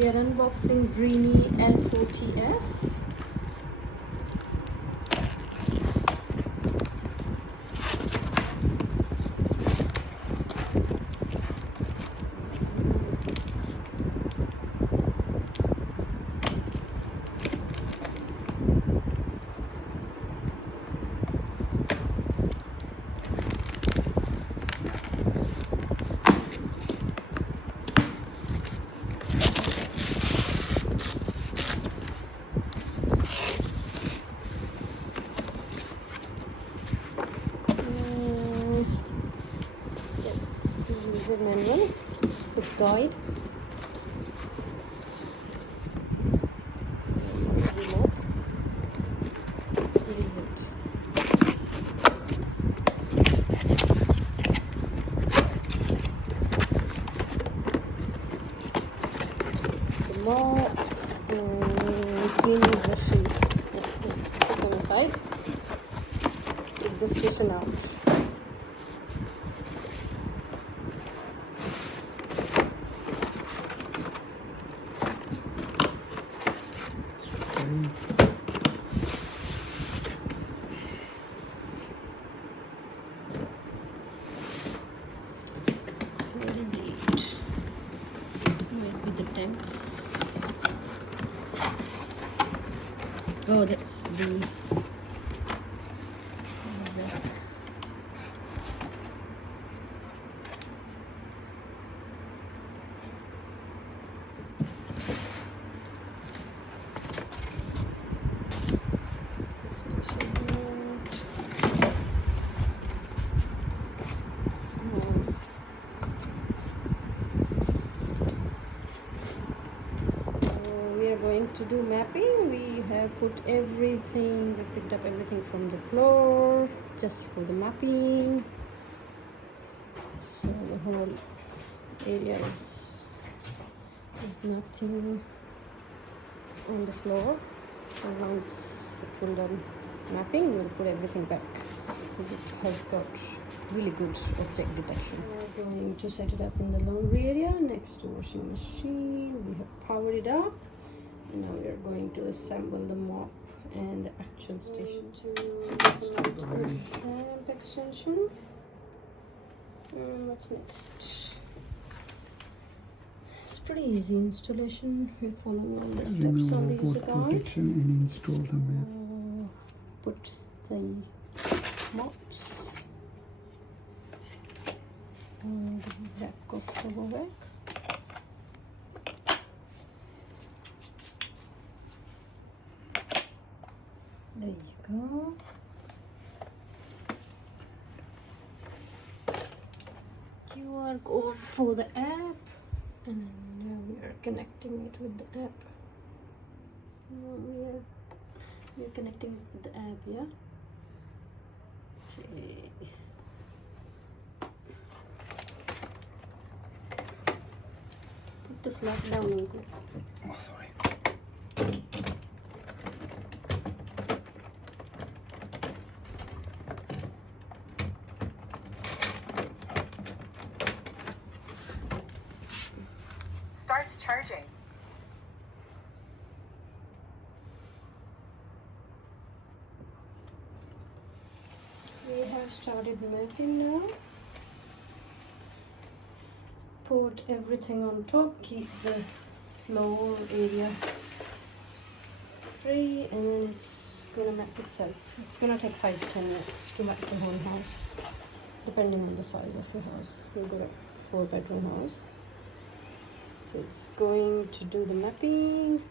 We are unboxing Dreame L40S. User manual with guide. Remote. This is it. The mops and cleaning brushes. Just put them aside. Take the station out. Where is it? Might be the tanks. Oh, that's the we are going to do mapping. We have put everything, we picked up everything from the floor just for the mapping. So the whole area is nothing on the floor. So once we're done mapping, we'll put everything back because it has got really good object detection. We're going to set it up in the laundry area next to washing machine. We have powered it up. And now we are going to assemble the mop and the actual station to install the ramp extension. What's next? It's pretty easy installation. We're following all the steps on the user guide. Protection and install the map. Put the mops on the back of the rack. There you go. QR code for the app, and now we are connecting it with the app. We are connecting it with the app, yeah. Okay. Put the flag down, Uncle. Oh, sorry. Start charging. We have started mapping now. Put everything on top, keep the floor area free, and then it's gonna map itself. It's gonna take 5 to 10 minutes to map the whole house, depending on the size of your house. We've got a 4-bedroom house. So it's going to do the mapping.